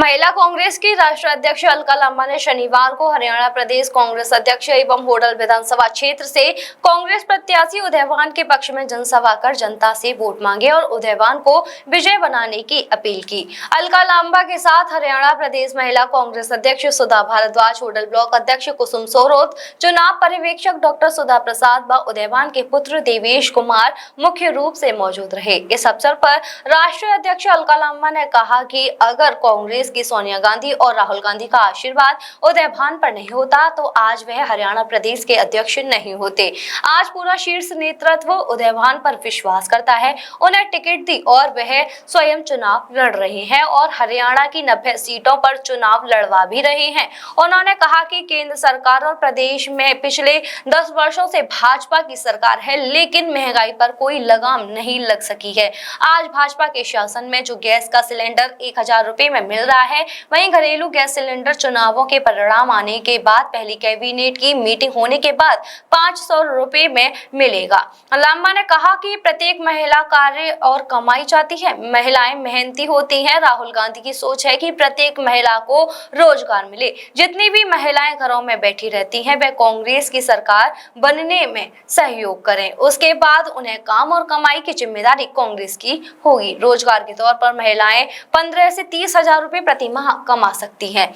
महिला कांग्रेस की राष्ट्रीय अध्यक्ष अलका लांबा ने शनिवार को हरियाणा प्रदेश कांग्रेस अध्यक्ष एवं होडल विधानसभा क्षेत्र से कांग्रेस प्रत्याशी उदयवान के पक्ष में जनसभा कर जनता से वोट मांगे और उदयवान को विजय बनाने की अपील की। अलका लांबा के साथ हरियाणा प्रदेश महिला कांग्रेस अध्यक्ष सुधा भारद्वाज, होडल ब्लॉक अध्यक्ष कुसुम सोरोत, चुनाव पर्यवेक्षक डॉक्टर सुधा प्रसाद व उदयवान के पुत्र देवेश कुमार मुख्य रूप से मौजूद रहे। इस अवसर पर राष्ट्रीय अध्यक्ष अलका लांबा ने कहा कि अगर कांग्रेस की सोनिया गांधी और राहुल गांधी का आशीर्वाद उदयवान पर नहीं होता तो आज वह हरियाणा प्रदेश के अध्यक्ष नहीं होते। आज पूरा शीर्ष नेतृत्व उदयवान पर विश्वास करता है, उन्हें टिकट दी और वह स्वयं चुनाव लड़ रहे हैं और हरियाणा की 90 सीटों पर चुनाव लड़वा भी रहे हैं। उन्होंने कहा कि केंद्र सरकार और प्रदेश में पिछले 10 वर्षों से भाजपा की सरकार है, लेकिन महंगाई पर कोई लगाम नहीं लग सकी है। आज भाजपा के शासन में जो गैस का सिलेंडर 1000 रुपए में मिल रहा है, वहीं घरेलू गैस सिलेंडर चुनावों के परिणाम आने के बाद पहली कैबिनेट की मीटिंग होने के बाद 500 रुपए में मिलेगा। लांबा ने कहा कि प्रत्येक महिला कार्य और कमाई चाहती है, महिलाएं मेहनती होती हैं। राहुल गांधी की सोच है कि प्रत्येक महिला को रोजगार मिले। जितनी भी महिलाएं घरों में बैठी रहती हैं, वह कांग्रेस की सरकार बनने में सहयोग करें, उसके बाद उन्हें काम और कमाई की जिम्मेदारी कांग्रेस की होगी। रोजगार के तौर पर महिलाएं 15 से 30 हजार रुपए प्रति माह कमा सकती हैं।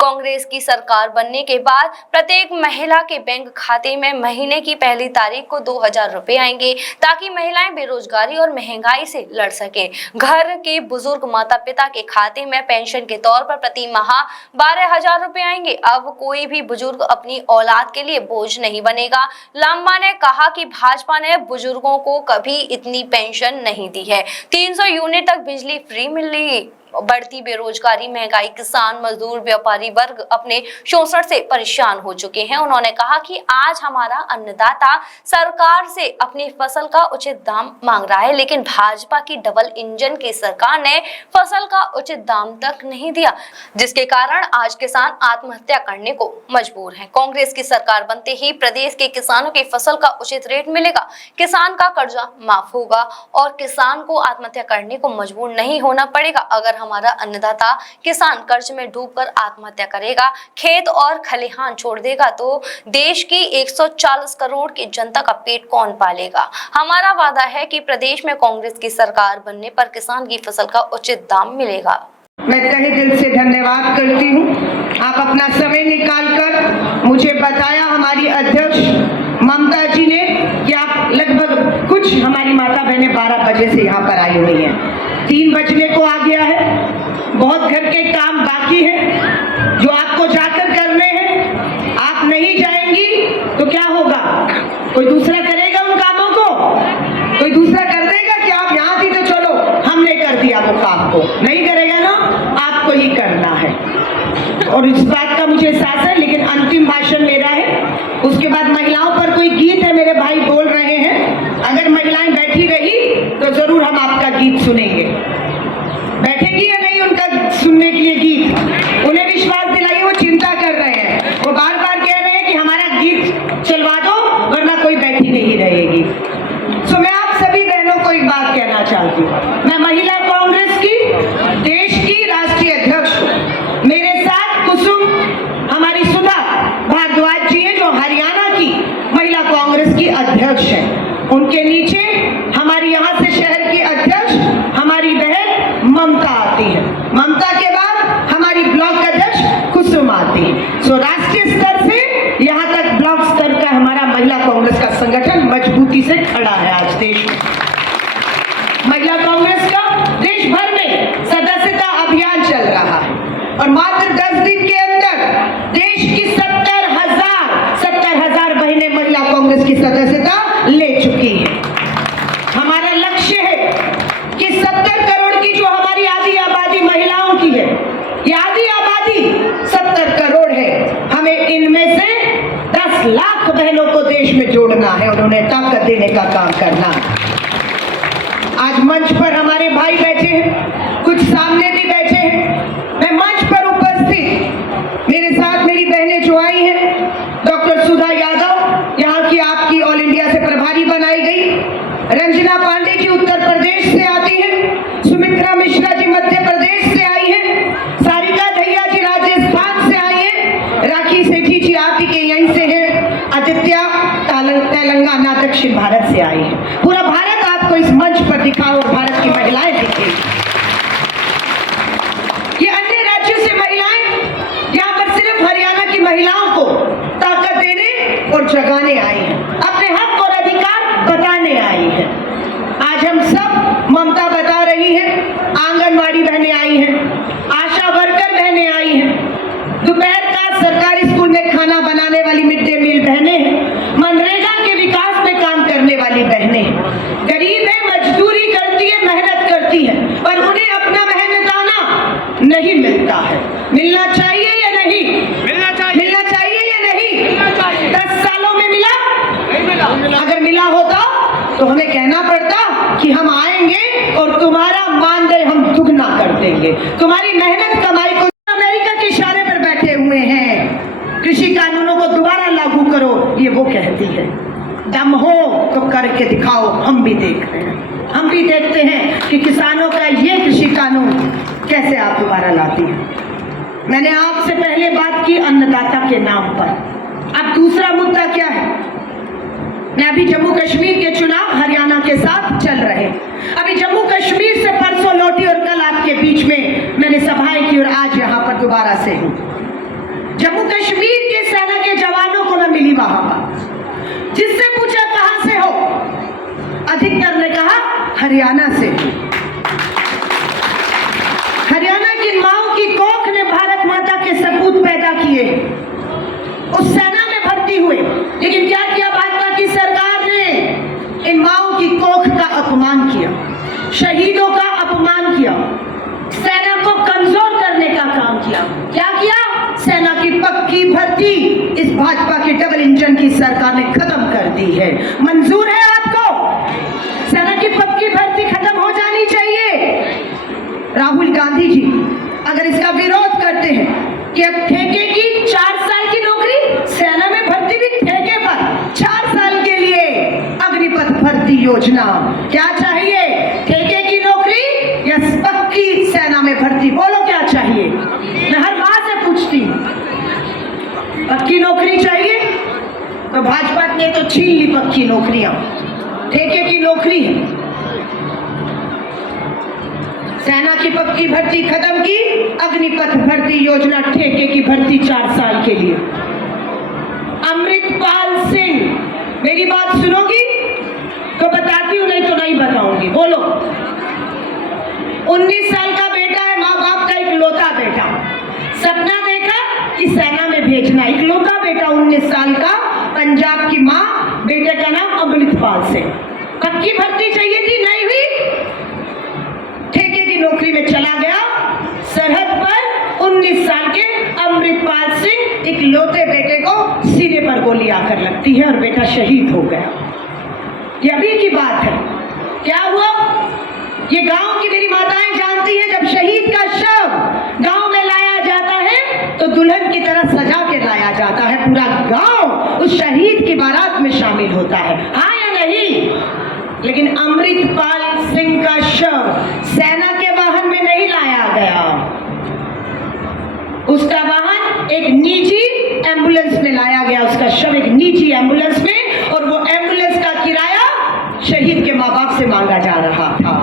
कांग्रेस की सरकार बनने के बाद प्रत्येक महिला के बैंक खाते में महीने की पहली तारीख को 2000 रुपए आएंगे, ताकि महिलाएं बेरोजगारी और महंगाई से लड़ सके। घर के बुजुर्ग माता पिता के खाते में पेंशन के तौर पर प्रति माह 12,000 रुपए आएंगे। अब कोई भी बुजुर्ग अपनी औलाद के लिए बोझ नहीं बनेगा। लांबा ने कहा कि भाजपा ने बुजुर्गों को कभी इतनी पेंशन नहीं दी है। 300 यूनिट तक बिजली फ्री मिल रही। बढ़ती बेरोजगारी, महंगाई, किसान, मजदूर, व्यापारी वर्ग अपने शोषण से परेशान हो चुके हैं। उन्होंने कहा कि आज हमारा अन्नदाता सरकार से अपनी फसल का उचित दाम मांग रहा है, लेकिन भाजपा की डबल इंजन की सरकार ने फसल का उचित दाम तक नहीं दिया, जिसके कारण आज किसान आत्महत्या करने को मजबूर हैं। कांग्रेस की सरकार बनते ही प्रदेश के किसानों की फसल का उचित रेट मिलेगा, किसान का कर्जा माफ होगा और किसान को आत्महत्या करने को मजबूर नहीं होना पड़ेगा। अगर हमारा अन्नदाता किसान कर्ज में डूबकर आत्महत्या करेगा, खेत और खलिहान छोड़ देगा, तो देश की 140 करोड़ की जनता का पेट कौन पालेगा। हमारा वादा है कि प्रदेश में कांग्रेस की सरकार बनने पर किसान की फसल का उचित दाम मिलेगा। मैं तहे दिल से धन्यवाद करती हूँ, आप अपना समय निकालकर मुझे बताया हमारी अध्यक्ष ममता जी ने कि आप लगभग कुछ हमारी माता बहनें 12 बजे से यहाँ पर आई हुई हैं। 3 बजने को आ गया है, बहुत घर के काम बाकी हैं जो आपको जाकर करने हैं। आप नहीं जाएंगी तो क्या होगा? कोई दूसरा करेगा उन कामों को? कोई दूसरा कर देगा कि आप यहाँ थी तो चलो हमने कर दिया वो काम को? नहीं करेगा ना, आपको ही करना है। और इस बात का मुझे एहसास है, लेकिन अंतिम भाषण मेरा है, उसके बाद महिलाओं पर कोई गीत है, मेरे भाई बोल रहे हैं। अगर महिलाएं बैठी रही तो जरूर हम आपका गीत सुनेंगे। बैठेगी या नहीं उनका सुनने के लिए गीत? उन्हें विश्वास दिलाइए, वो चिंता कर रहे हैं, वो बार बार कह रहे हैं कि हमारा गीत चलवा दो वरना कोई बैठी नहीं रहेगी। तो मैं आप सभी बहनों को एक बात कहना चाहती हूँ, मैं महिला कांग्रेस की देश की राष्ट्रीय अध्यक्ष हूँ। मेरे साथ कुसुम हमारी सुधा भारद्वाज जी हैं जो हरियाणा की महिला कांग्रेस की अध्यक्ष हैं। उनके नीचे हमारी यहाँ से शहर की अध्यक्ष हमारी बहन ममता आती है। ममता के बाद हमारी ब्लॉक अध्यक्ष कुसुम आती है। सो राष्ट्रीय स्तर से यहाँ तक ब्लॉक स्तर का हमारा महिला कांग्रेस का संगठन मजबूती से खड़ा है। आज देश में महिला कांग्रेस का देश भर में सदस्यता अभियान चल रहा है और मात्र 10 दिन के अंदर देश की 70,000 बहनें महिला कांग्रेस की सदस्यता ले चुकी है। हमारा लक्ष्य है कि 70 करोड़ की जो हमारी आधी आबादी महिलाओं की है, ये आधी आबादी 70 करोड़ है, हमें इनमें से 10 लाख बहनों को देश में जोड़ना है और उन्हें ताकत देने का काम करना है। आज मंच पर हमारे भाई बैठे हैं, कुछ सामने भी बैठे हैं। मैं मंच पर उपस्थित मेरे साथ मेरी बहनें जो आई हैं, डॉक्टर सुधा यादव यहाँ की आपकी ऑल इंडिया से प्रभारी बनाई गई, रंजना पांडे जी उत्तर प्रदेश से आती हैं, सुमित्रा मिश्रा जी मध्य प्रदेश से आई हैं, सारी दक्षिण भारत से आई है। पूरा भारत आपको इस मंच पर दिखा और भारत की महिलाएं दिखे। ये अन्य राज्यों से महिलाएं यहाँ पर सिर्फ हरियाणा की महिलाओं को ताकत देने और जगाने आई हैं, अपने हक और अधिकार बताने आई हैं। आज हम सब ममता बता रही है, आंगनवाड़ी बहनें आई हैं, आशा वर्कर बहनें आई हैं, दोपहर का सरकारी स्कूल में खाना बनाने वाली मिड डे मील बहनें हैं, मनरेगा के विकास में काम करने वाली बहनें हैं। गरीब है, मजदूरी करती है, मेहनत करती है, पर उन्हें अपना मेहनताना नहीं मिलता है। मिलना चाहिए या नहीं? मिलना चाहिए। मिलना चाहिए या नहीं? मिलना चाहिए। 10 सालों में मिला? नहीं मिला। अगर मिला होता तो हमें कहना पड़ता कि हम आएंगे और तुम्हारा मानदेय हम दुगना कर देंगे, तुम्हारी मेहनत कमाई को। अमेरिका के इशारे पर बैठे हुए हैं, कृषि कानूनों को दोबारा लागू करो, ये वो कहती है। दम हो तो करके दिखाओ, हम भी देख रहे हैं, हम भी देखते हैं कि किसानों का ये कृषि कानून कैसे आप दोबारा लाती हैं। मैंने आपसे पहले बात की अन्नदाता के नाम पर। अब दूसरा मुद्दा क्या है? मैं अभी जम्मू कश्मीर के चुनाव हरियाणा के साथ चल रहे, अभी जम्मू कश्मीर से परसों लौटी और कल आपके बीच में मैंने सभाएं की और आज यहाँ पर दोबारा से हूँ। जम्मू कश्मीर के सेना के जवानों को मैं मिली वहां पर, जिससे पूछा कहां से हो, अधिकतर ने कहा हरियाणा से। हरियाणा की माओ की कोख ने भारत माता के सपूत पैदा किए, उस सेना में भर्ती हुए, लेकिन क्या किया भाजपा की सरकार ने? इन माओ की कोख का अपमान किया, शहीदों का अपमान किया, सेना को कमजोर करने का काम किया। क्या किया? सेना की पक्की भर्ती इस भाजपा के डबल इंजन की सरकार ने खत्म कर दी है। मंजूर है आपको? सेना की पक्की भर्ती खत्म हो जानी चाहिए। राहुल गांधी जी अगर इसका विरोध करते हैं कि अब ठेके की 4 साल की नौकरी, सेना में भर्ती भी ठेके पर 4 साल के लिए, अग्निपथ भर्ती योजना। क्या चाहिए? ठेके की नौकरी या पक्की सेना में भर्ती? बोलो क्या चाहिए? मैं हर माँ से पूछती हूँ, पक्की नौकरी चाहिए? तो भाजपा ने तो छीन ली पक्की नौकरियां, ठेके की नौकरी है। सेना की पक्की भर्ती खत्म की, अग्निपथ भर्ती योजना, ठेके की भर्ती 4 साल के लिए। अमृतपाल सिंह, मेरी बात सुनोगी तो बताती हूँ, नहीं तो नहीं बताऊंगी। बोलो। 19 साल का बेटा है, माँ बाप का इकलौता बेटा, सपना देखा कि सेना में भेजना, इकलौता बेटा 19 साल का, पंजाब की माँ, बेटे का नाम अमृतपाल सिंह। पक्की भर्ती चाहिए थी, नहीं हुई, ठेके की नौकरी में चला गया। सरहद पर 19 साल के अमृतपाल सिंह इकलौते बेटे को सीने पर गोली आकर लगती है और बेटा शहीद हो गया। ये अभी की बात है। क्या हुआ? ये गांव की मेरी माताएं जानती हैं, जब शहीद का शव गांव में लाया जाता है तो दुल्हन की तरह सजा के लाया जाता है, पूरा गांव उस शहीद की बारात में शामिल होता है, हाँ या नहीं? लेकिन अमृतपाल सिंह का शव सेना के वाहन में नहीं लाया गया, उसका वाहन एक निजी एम्बुलेंस में लाया गया, उसका शव एक निजी एम्बुलेंस में, और वो एम्बुलेंस का किराया शहीद के माँ बाप से मांगा जा रहा था।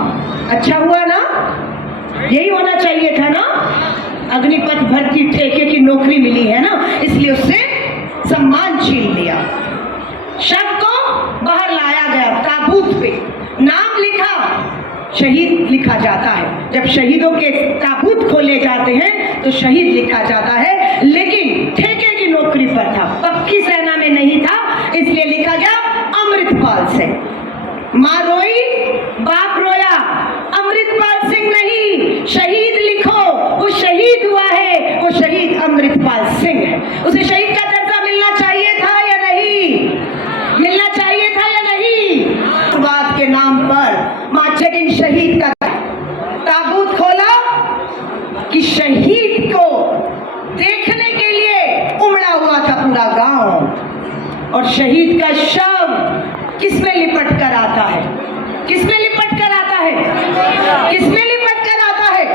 अच्छा हुआ ना? यही होना चाहिए था ना? अग्निपथ भर्ती ठेके की नौकरी मिली है ना, इसलिए उससे सम्मान छीन लिया। शव को बाहर लाया गया, ताबूत पे नाम लिखा, शहीद लिखा जाता है। जब शहीदों के ताबूत खोले जाते हैं तो शहीद लिखा जाता है, लेकिन ठेके की नौकरी पर था, पक्की सेना में नहीं था, इसलिए लिखा गया अमृतपाल सिंह। माँ रोई, बाप रोया, अमृतपाल सिंह नहीं, शहीद लिखो, वो शहीद हुआ है, वो शहीद अमृतपाल सिंह है। उसे शहीद का दर्जा मिलना चाहिए था या नहीं? मिलना चाहिए था या नहीं? बात के नाम पर माँ जगिन शहीद का ताबूत खोला कि शहीद को देखने के लिए उमड़ा हुआ था पूरा गांव, और शहीद का शव किसमें लिपट कर आता है? किसमें लिपट कर आता है? किसमें लिपट कर आता है?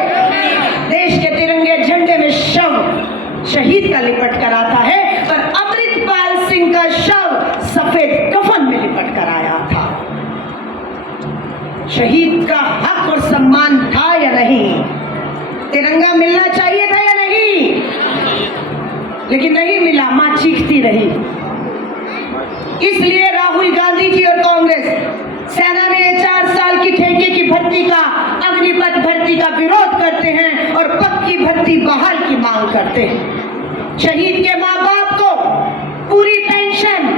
देश के तिरंगे झंडे में शव शहीद का लिपट कर आता है, पर अमृतपाल सिंह का शव सफेद कफन में लिपट कर आया। शहीद का हक और सम्मान था या नहीं? तिरंगा मिलना चाहिए था या नहीं? लेकिन नहीं मिला, मां चीखती रही। इसलिए राहुल गांधी जी और कांग्रेस सेना में 4 साल की ठेके की भर्ती का, अग्निपथ भर्ती का विरोध करते हैं और पक्की भर्ती बहाल की मांग करते हैं। शहीद के माँ बाप को पूरी पेंशन,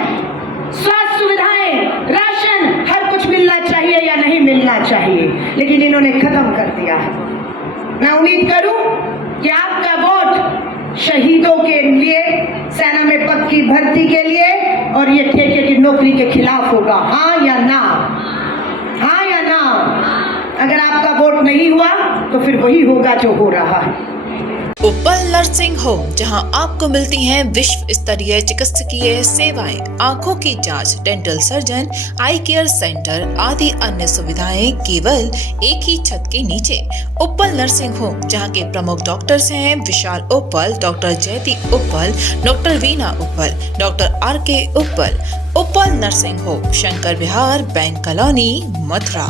स्वास्थ्य सुविधाएं, राशन, हर कुछ मिलना चाहिए या नहीं मिलना चाहिए, लेकिन इन्होंने खत्म कर दिया है। मैं उम्मीद करूं कि आपका वोट शहीदों के लिए, सेना में पक्की भर्ती के लिए और ये ठेके की नौकरी के खिलाफ होगा। हाँ या ना? हाँ या ना? अगर आपका वोट नहीं हुआ तो फिर वही होगा जो हो रहा है। उपल नर्सिंग होम, जहां आपको मिलती हैं विश्व स्तरीय चिकित्सकीय सेवाएं, आंखों की जांच, डेंटल सर्जन, आई केयर सेंटर आदि अन्य सुविधाएं केवल एक ही छत के नीचे। उपल नर्सिंग होम, जहां के प्रमुख डॉक्टर्स हैं विशाल उप्पल, डॉक्टर जयति उप्पल, डॉक्टर वीना उप्पल, डॉक्टर RK उप्पल। उपल नर्सिंग होम, शंकर विहार, बैंक कॉलोनी, मथुरा।